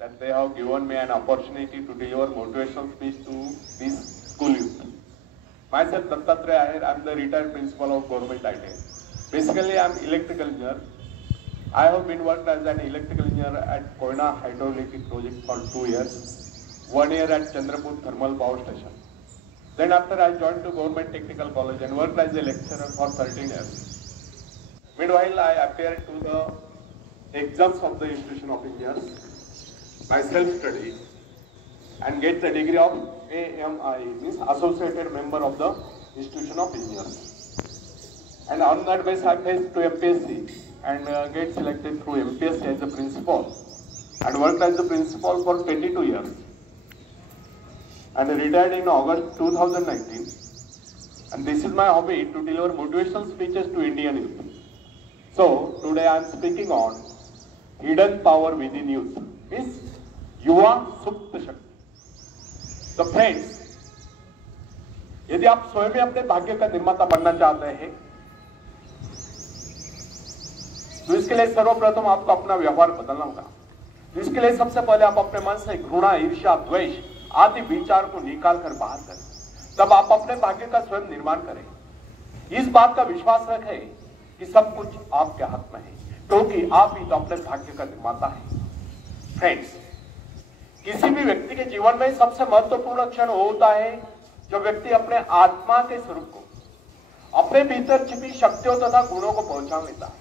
that they have given me an opportunity to deliver motivational speech to this school youth. Myself, Dattatreya Ahir, I am the retired principal of Government IT. Basically, I am electrical engineer. I have been worked as an electrical engineer at Koyna Hydroelectric Project for 2 years, 1 year at Chandrapur Thermal Power Station. Then after I joined to Government Technical College and worked as a lecturer for 13 years. Meanwhile, I appeared to the exams of the Institution of Engineers by self-study and get the degree of AMI, means Associated Member of the Institution of Engineers. And on that basis, I faced to MPSC and get selected through MPSC as the principal and worked as the principal for 22 years. And retired in August 2019. And this is my hobby, to deliver motivational speeches to Indian youth. So today I am speaking on hidden power within youth, means युवा सुप्त शक्ति. तो friends, यदि आप स्वयं ही अपने भाग्य का निर्माता बनना चाहते हैं, तो इसके लिए सर्वप्रथम आपको अपना व्यवहार बदलना होगा. तो इसके लिए सबसे पहले आप अपने मन से घृणा, ईर्ष्या, द्वेष आदि विचार को निकाल कर बाहर करें. तब आप अपने भाग्य का स्वयं निर्माण करें. इस बात का विश्वास रखें कि सब कुछ आपके हाथ में है, क्योंकि आप ही तो अपने भाग्य का निर्माता है. फ्रेंड्स, किसी भी व्यक्ति के जीवन में सबसे महत्वपूर्ण क्षण होता है जब व्यक्ति अपने आत्मा के स्वरूप को, अपने भीतर छिपी शक्तियों तथा गुणों को पहचान लेता है.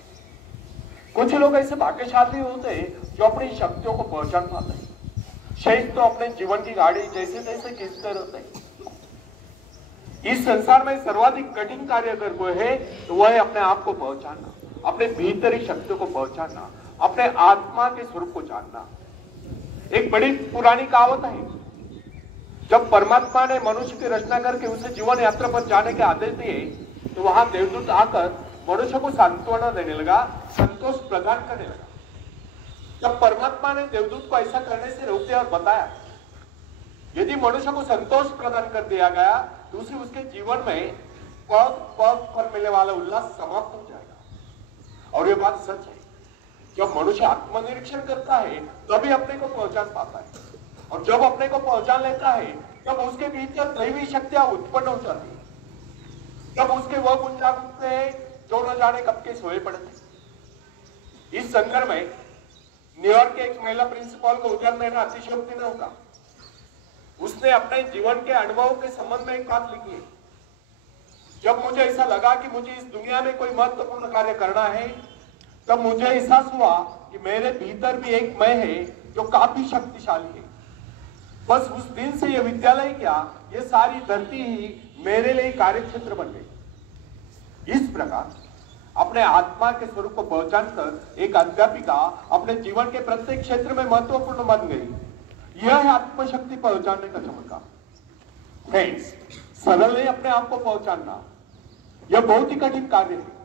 कुछ लोग ऐसे भाग्यशाली होते हैं जो अपनी शक्तियों को पहचान पाते हैं. शेष तो अपने जीवन की गाड़ी जैसे तैसे खींचते रहते हैं. इस संसार में सर्वाधिक कठिन कार्य अगर कोई है तो वह है अपने आप को पहचानना, अपने भीतरी शक्तियों को पहचानना, अपने आत्मा के स्वरूप को जानना. एक बड़ी पुरानी कहावत है, जब परमात्मा ने मनुष्य की रचना करके उसे जीवन यात्रा पर जाने के आदेश दिए तो वहां देवदूत आकर मनुष्य को सांत्वना देने लगा, संतोष प्रदान करने लगा. जब परमात्मा ने देवदूत को ऐसा करने से रोक दिया और बताया, यदि मनुष्य को संतोष प्रदान कर दिया गया तो उसके जीवन में पग पग पर मिलने वाला उल्लास समाप्त हो जाएगा. और ये बात सच है. जब मनुष्य आत्मनिरीक्षण करता है तभी अपने को पहचान पाता है, और जब अपने को पहचान लेता है तब उसके भीतर दैवी शक्तियां उत्पन्न हो जाती है. तब उसके वह गुण जागते हैं जो न जाने कब के सोए पड़े थे. इस संदर्भ में न्यूयॉर्क के एक महिला प्रिंसिपल को उदाहरण देना अतिशयोक्ति न होगा. उसने अपने जीवन के अनुभव के संबंध में एक बात लिखी है. जब मुझे ऐसा लगा कि मुझे इस दुनिया में कोई महत्वपूर्ण कार्य करना है, तब मुझे एहसास हुआ कि मेरे भीतर भी एक मैं है जो काफी शक्तिशाली है. बस उस दिन से यह विद्यालय क्या, ये सारी धरती ही मेरे लिए कार्य क्षेत्र बन गई. इस प्रकार अपने आत्मा के स्वरूप को पहचानकर एक अध्यापिका अपने जीवन के प्रत्येक क्षेत्र में महत्वपूर्ण बन गई. यह है आत्मशक्ति पहचानने का चमत्कार. फ्रेंड्स, सरल है अपने आप को पहचानना, यह बहुत ही कठिन कार्य है.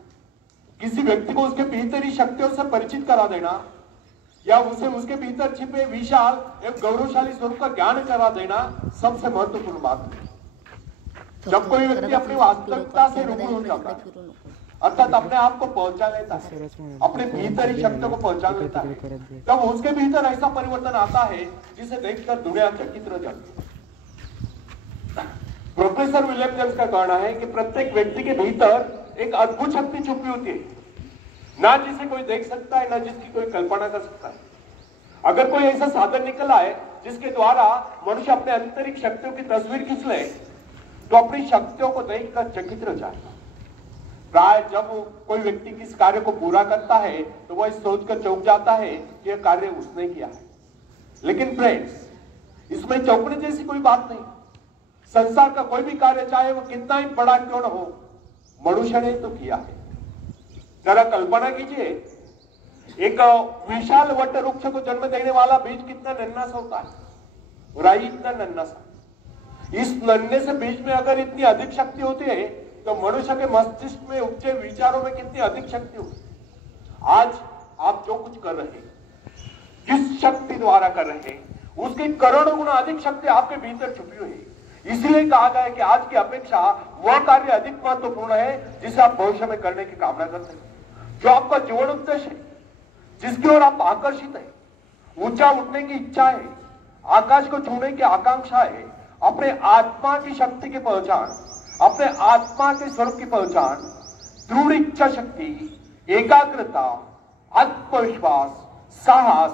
किसी व्यक्ति को उसके भीतरी शक्तियों से परिचित करा देना या उसे उसके भीतर छिपे विशाल एवं गौरवशाली स्वरूप का ज्ञान करा देना सबसे महत्वपूर्ण बात है. जब कोई व्यक्ति अपनी वास्तविकता से रूबरू हो जाता है, अर्थात अपने आप को पहचान लेता है, अपने भीतरी शक्तियों को पहचान लेता है, तब उसके भीतर ऐसा परिवर्तन आता है जिसे देखकर दुनिया चकित रह जाती है. प्रोफेसर विलियम जेम्स का कहना है कि प्रत्येक व्यक्ति के भीतर एक अद्भुत शक्ति छुपी होती है, ना जिसे कोई देख सकता है, ना जिसकी कोई कल्पना कर सकता है. अगर कोई ऐसा साधन निकल आए जिसके द्वारा मनुष्य अपने आंतरिक शक्तियों की तस्वीर खींच ले, तो अपनी शक्तियों को देखकर चकित रह जाएगा. प्राय जब कोई व्यक्ति किस कार्य को पूरा करता है तो वह सोचकर चौंक जाता है कि यह कार्य उसने किया है. लेकिन फ्रेंड्स, इसमें चौंकने जैसी कोई बात नहीं. संसार का कोई भी कार्य, चाहे वो कितना ही बड़ा क्यों न हो, मनुष्य ने तो किया है. जरा कल्पना कीजिए, एक विशाल वट वृक्ष को जन्म देने वाला बीज कितना नन्हा सा होता है, राई इतना नन्हा सा. इस नन्हे से बीज में अगर इतनी अधिक शक्ति होती है तो मनुष्य के मस्तिष्क में उपजे विचारों में कितनी अधिक शक्ति होगी. आज आप जो कुछ कर रहे हैं, जिस शक्ति द्वारा कर रहे हैं, उसकी करोड़ों गुना अधिक शक्ति आपके भीतर छुपी हुई है. इसलिए कहा गया है कि आज की अपेक्षा वह कार्य अधिक महत्वपूर्ण है जिसे आप भविष्य में करने की कामना करते हैं, जो आपका जीवन उद्देश्य है, जिसकी ओर आप आकर्षित है. ऊंचा उठने की इच्छा है, आकाश को छूने की आकांक्षा है, अपने आत्मा की शक्ति की पहचान, अपने आत्मा के स्वरूप की पहचान, दृढ़ इच्छा शक्ति, एकाग्रता, आत्मविश्वास, साहस,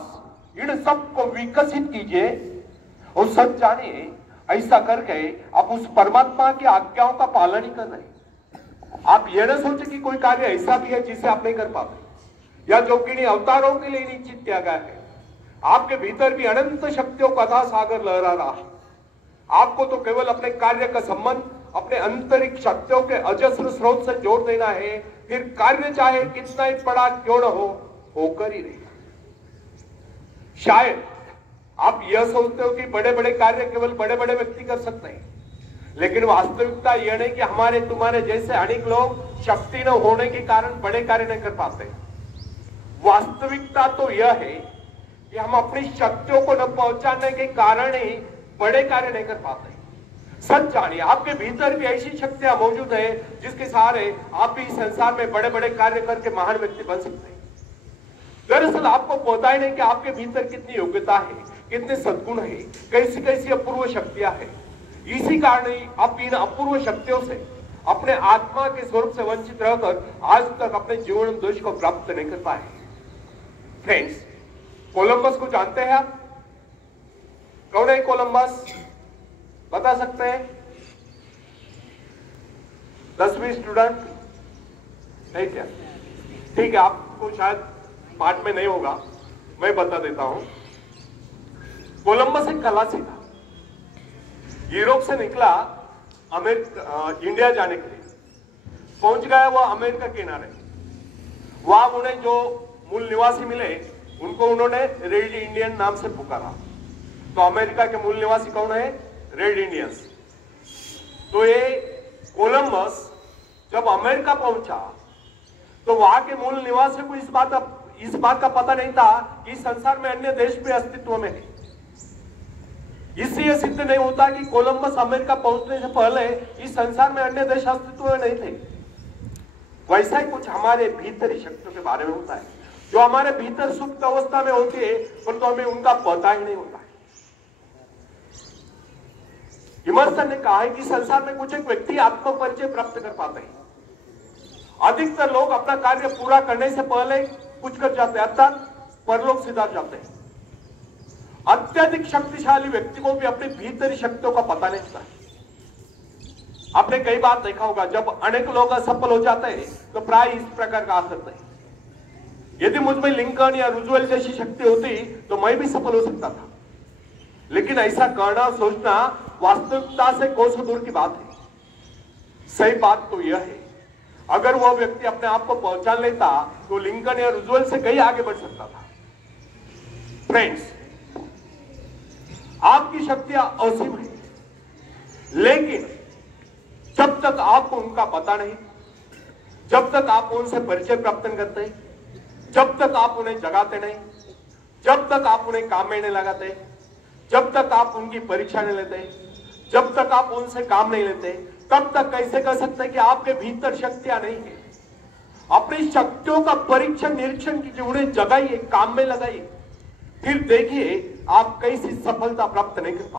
इन सबको विकसित कीजिए और सच जानिए, ऐसा करके आप उस परमात्मा की आज्ञाओं का पालन ही कर रहे हैं। आप यह न सोचे कि कोई कार्य ऐसा भी है जिसे आप नहीं कर पाते, या जो किन्हीं अवतारों के लिए निश्चित किया गया है। आपके भीतर भी अनंत शक्तियों का अथाह सागर लहरा रहा है। आपको तो केवल अपने कार्य का संबंध अपने आंतरिक शक्तियों के अजस्र स्रोत से जोड़ देना है, फिर कार्य चाहे कितना ही बड़ा क्यों न हो, होकर ही रहेगा। शायद आप यह सोचते हो कि बड़े बड़े कार्य केवल बड़े बड़े व्यक्ति कर सकते हैं, लेकिन वास्तविकता यह नहीं कि हमारे तुम्हारे जैसे अनेक लोग शक्ति न होने के कारण बड़े कार्य नहीं कर पाते। वास्तविकता तो यह है कि हम अपनी शक्तियों को न पहचानने के कारण ही बड़े कार्य नहीं कर पाते। सच जानिए, आपके भीतर भी ऐसी शक्तियां मौजूद है जिसके सहारे आप भी संसार में बड़े बड़े कार्य करके महान व्यक्ति बन सकते हैं। दरअसल आपको पता ही नहीं कि आपके भीतर कितनी योग्यता है, कितने सद्गुण है, कैसी कैसी अपूर्व शक्तियां हैं। इसी कारण ही आप इन अपूर्व शक्तियों से, अपने आत्मा के स्वरूप से वंचित रहकर आज तक अपने जीवन उद्देश्य को प्राप्त नहीं कर पाए। फ्रेंड्स, कोलंबस को जानते हैं आप? कौन है कोलंबस? बता सकते हैं? 10वीं स्टूडेंट है क्या? ठीक है, आपको शायद पाठ में नहीं होगा, मैं बता देता हूं। कोलंबस एक खलासी था। यूरोप से निकला इंडिया जाने के लिए, पहुंच गया वो अमेरिका किनारे। वहां उन्हें जो मूल निवासी मिले उनको उन्होंने रेड इंडियन नाम से पुकारा। तो अमेरिका के मूल निवासी कौन है? Red Indians. तो ये कोलंबस जब अमेरिका पहुंचा तो वहां के मूल निवासियों को इस बात का पता नहीं था कि संसार में अन्य देश भी अस्तित्व में है। इसलिए सिद्ध नहीं होता कि कोलंबस अमेरिका पहुंचने से पहले इस संसार में अन्य देश अस्तित्व में नहीं थे। वैसा ही कुछ हमारे भीतरी शक्तियों के बारे में होता है, जो हमारे भीतर सुप्त अवस्था में होती है, परंतु हमें उनका पता ही नहीं होता है। इमर्सन ने कहा है कि संसार में कुछ एक व्यक्ति आत्म परिचय प्राप्त कर पाते हैं। अधिकतर लोग अपना कार्य पूरा करने से पहले कुछ कर जाते हैं, अर्थात परलोक सिधार जाते हैं। अत्यधिक शक्तिशाली व्यक्ति को भी अपनी भीतरी शक्तियों का पता नहीं होता है। आपने कई बार देखा होगा, जब अनेक लोग असफल हो जाते हैं तो प्राय इस प्रकार का करते हैं, यदि मुझ में लिंकन या रूजवेल जैसी शक्ति होती तो मैं भी सफल हो सकता था। लेकिन ऐसा करना, सोचना वास्तविकता से कोसों दूर की बात है। सही बात तो यह है, अगर वह व्यक्ति अपने आप को पहचान लेता तो लिंकन या रूजवेल से कहीं आगे बढ़ सकता था। फ्रेंड्स, आपकी शक्तियां असीम है, लेकिन जब तक आपको उनका पता नहीं, जब तक आप उनसे परिचय प्राप्त नहीं करते, जब तक आप उन्हें जगाते नहीं, जब तक आप उन्हें काम में नहीं लगाते, जब तक आप उनकी परीक्षा नहीं लेते, जब तक आप उनसे काम नहीं लेते, तब तक कैसे कर सकते कि आपके भीतर शक्तियां नहीं है। अपनी शक्तियों का परीक्षण निरीक्षण कीजिए, उन्हें जगाइए, काम में लगाइए, फिर देखिए आप कैसी सफलता प्राप्त नहीं कर पाते।